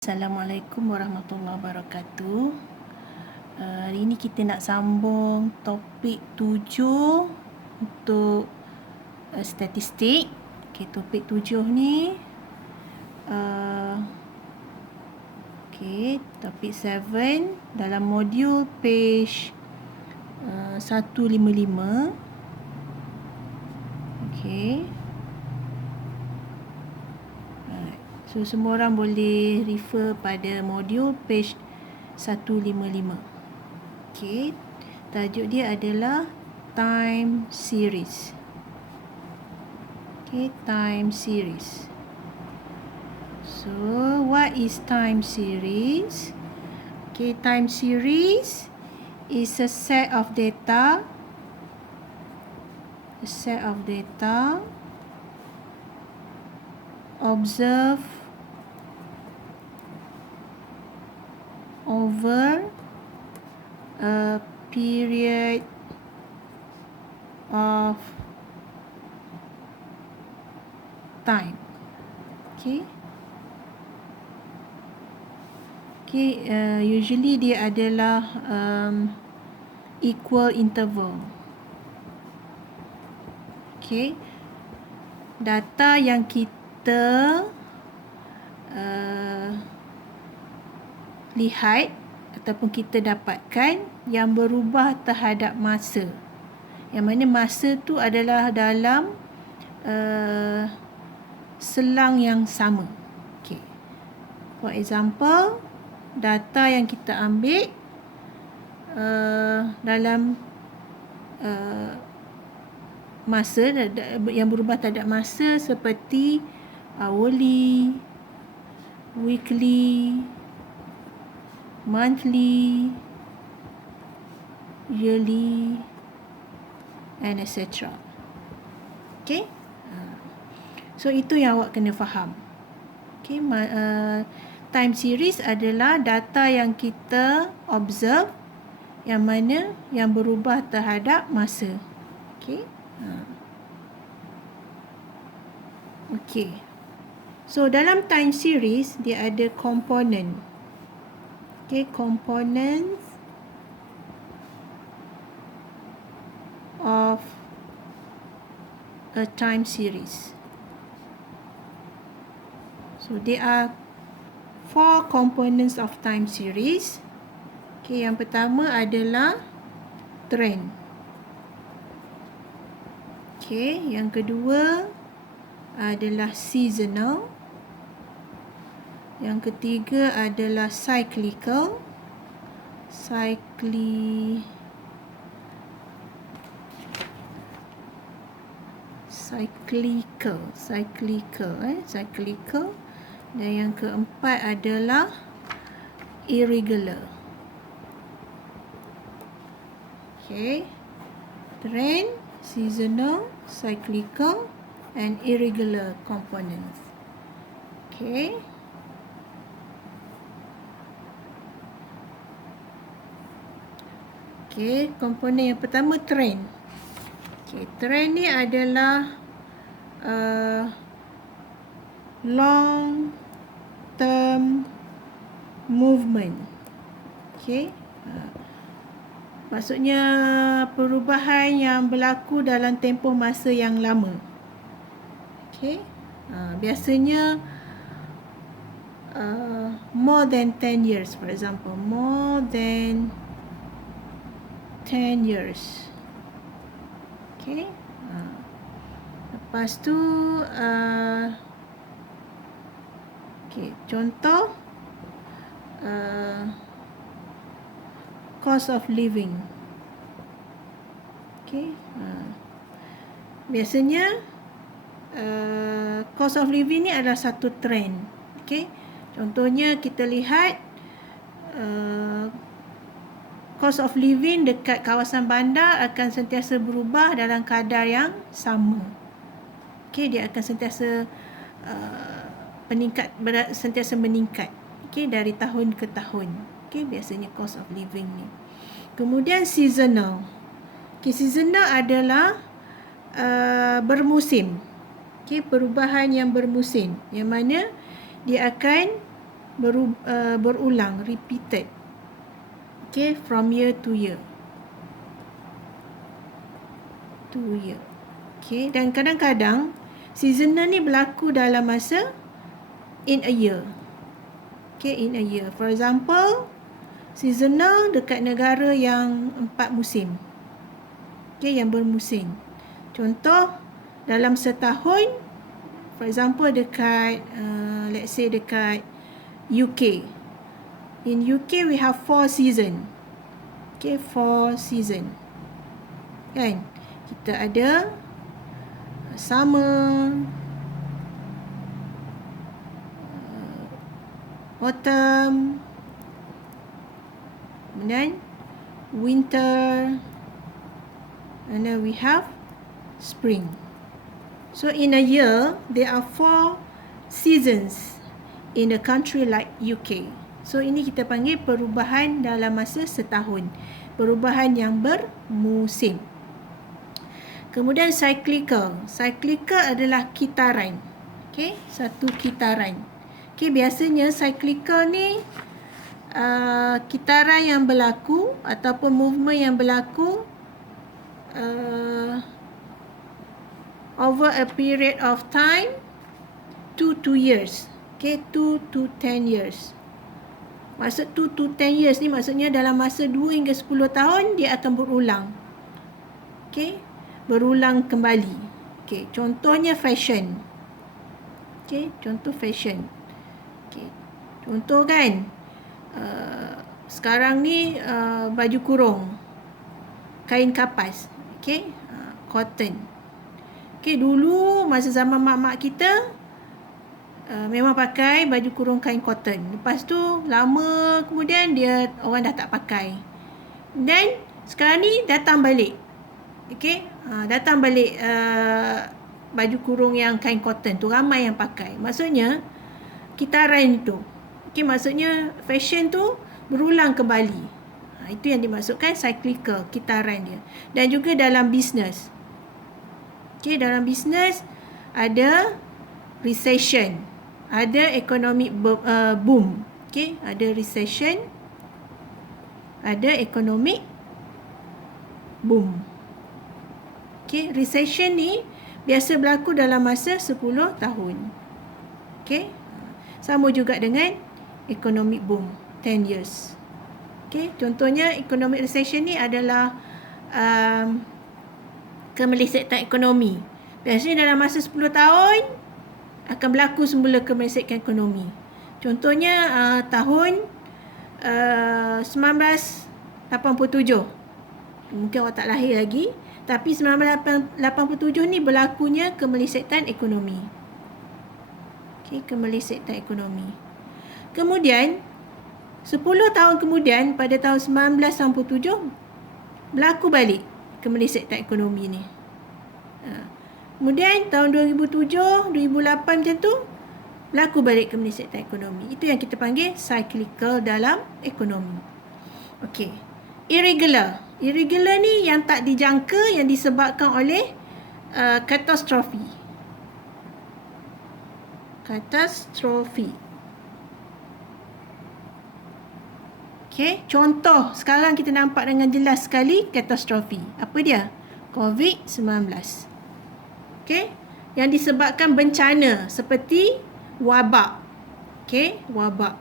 Assalamualaikum warahmatullahi wabarakatuh. Hari ini kita nak sambung topik 7 untuk statistik. Okay, topik 7 ni topik 7 dalam modul page 155. Okay. So, semua orang boleh refer pada modul page 155. Okay. Tajuk dia adalah time series. Okay, time series. So, what is time series? Okay, time series is a set of data observed over a period of time. Okay. Usually dia adalah equal interval. Okay. Data yang kita lihat ataupun kita dapatkan yang berubah terhadap masa. Yang mana masa tu adalah dalam selang yang sama. Okay. For example, data yang kita ambil dalam masa yang berubah terhadap masa seperti hourly, weekly, monthly, yearly, and etc. Okay. So, itu yang awak kena faham. Okay. Time series adalah data yang kita observe yang mana yang berubah terhadap masa. Okay. Okay. So, dalam time series dia ada komponen. Okay, components of a time series. So, there are 4 components of time series. Okay, yang pertama adalah trend. Okay, yang kedua adalah seasonal. Yang ketiga adalah cyclical. Cyclical. Dan yang keempat adalah irregular. Okay. Trend, seasonal, cyclical, and irregular components. Okay. Okay, komponen yang pertama trend. Okay, trend ni adalah long term movement. Okay. Maksudnya perubahan yang berlaku dalam tempoh masa yang lama. Okay. Biasanya more than 10 years, for example. More than 10 years. Okay. Lepas tu okay, contoh cost of living. Okay. Biasanya cost of living ni adalah satu trend. Okay. Contohnya kita lihat cost of living dekat kawasan bandar akan sentiasa berubah dalam kadar yang sama. Okay, dia akan sentiasa sentiasa meningkat. Okay, dari tahun ke tahun. Okay, biasanya cost of living ni. Kemudian seasonal. Okay, seasonal adalah bermusim. Okay, perubahan yang bermusim. Yang mana dia akan berulang, repeated. Okay, from year to year. Okay, dan kadang-kadang seasonal ni berlaku dalam masa in a year. Okay, in a year. For example, seasonal dekat negara yang 4 musim. Okay, yang bermusim. Contoh, dalam setahun, for example dekat, let's say dekat UK. In UK, we have 4 season. Okay, 4 season. Kan? Kita ada summer, autumn, kemudian winter, and then we have spring. So in a year, there are 4 seasons in a country like UK. So ini kita panggil perubahan dalam masa setahun. Perubahan yang bermusim. Kemudian cyclical. Cyclical adalah kitaran. Okay, satu kitaran. Okay, biasanya cyclical ni kitaran yang berlaku ataupun movement yang berlaku over a period of time 2 to 2 years. Okay, 2 to 10 years. Maksud 2 to 10 years ni maksudnya dalam masa 2 hingga 10 tahun dia akan berulang. Okay, berulang kembali. Okay, contohnya fashion. Okay, contoh fashion. Okay, contoh kan, sekarang ni baju kurung, kain kapas. Okay, cotton. Okay, dulu masa zaman mak-mak kita, memang pakai baju kurung kain cotton. Lepas tu lama kemudian orang dah tak pakai. Dan sekarang ni datang balik. Okey, datang balik baju kurung yang kain cotton tu ramai yang pakai. Maksudnya kitaran itu. Okey, maksudnya fashion tu berulang kembali. Itu yang dimaksudkan cyclical, kitaran dia. Dan juga dalam bisnes. Okey, dalam bisnes ada recession. Ada economic boom. Okay, ada recession. Ada economic boom. Okay, recession ni biasa berlaku dalam masa 10 tahun. Okay, sama juga dengan economic boom, 10 years. Okay, contohnya economic recession ni adalah kemelesetan ekonomi. Biasanya dalam masa 10 tahun akan berlaku semula kemelesetan ekonomi. Contohnya tahun 1987. Mungkin awak tak lahir lagi, tapi 1987 ni berlakunya kemelesetan ekonomi. Okey, kemelesetan ekonomi. Kemudian 10 tahun kemudian pada tahun 1997 berlaku balik kemelesetan ekonomi ni. Kemudian tahun 2007, 2008 macam tu berlaku balik kemelesetan ekonomi. Itu yang kita panggil cyclical dalam ekonomi. Okey. Irregular. Irregular ni yang tak dijangka, yang disebabkan oleh katastrofi. Katastrofi. Okey, contoh sekarang kita nampak dengan jelas sekali katastrofi. Apa dia? COVID-19. Okay, yang disebabkan bencana seperti wabak. Okay, wabak.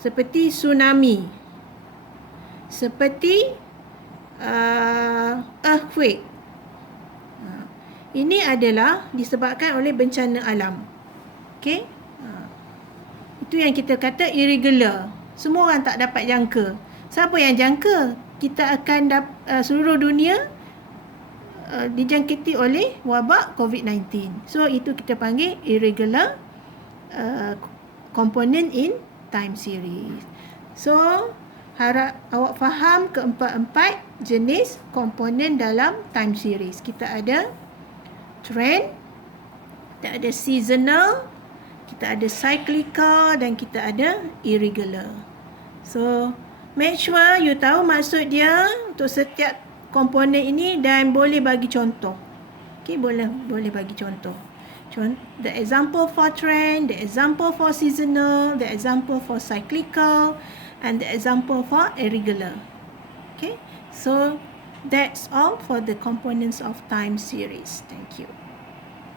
Seperti tsunami. Seperti earthquake. Ini adalah disebabkan oleh bencana alam. Okay, itu yang kita kata irregular. Semua orang tak dapat jangka. Siapa yang jangka? Kita akan seluruh dunia dijangkiti oleh wabak COVID-19. So itu kita panggil irregular component in time series. So harap awak faham keempat-empat jenis komponen dalam time series. Kita ada trend, kita ada seasonal, kita ada cyclical dan kita ada irregular. So make sure you tahu maksud dia untuk setiap komponen ini dan boleh bagi contoh. Okey, boleh bagi contoh. The example for trend, the example for seasonal, the example for cyclical, and the example for irregular. Okay, so that's all for the components of time series. Thank you.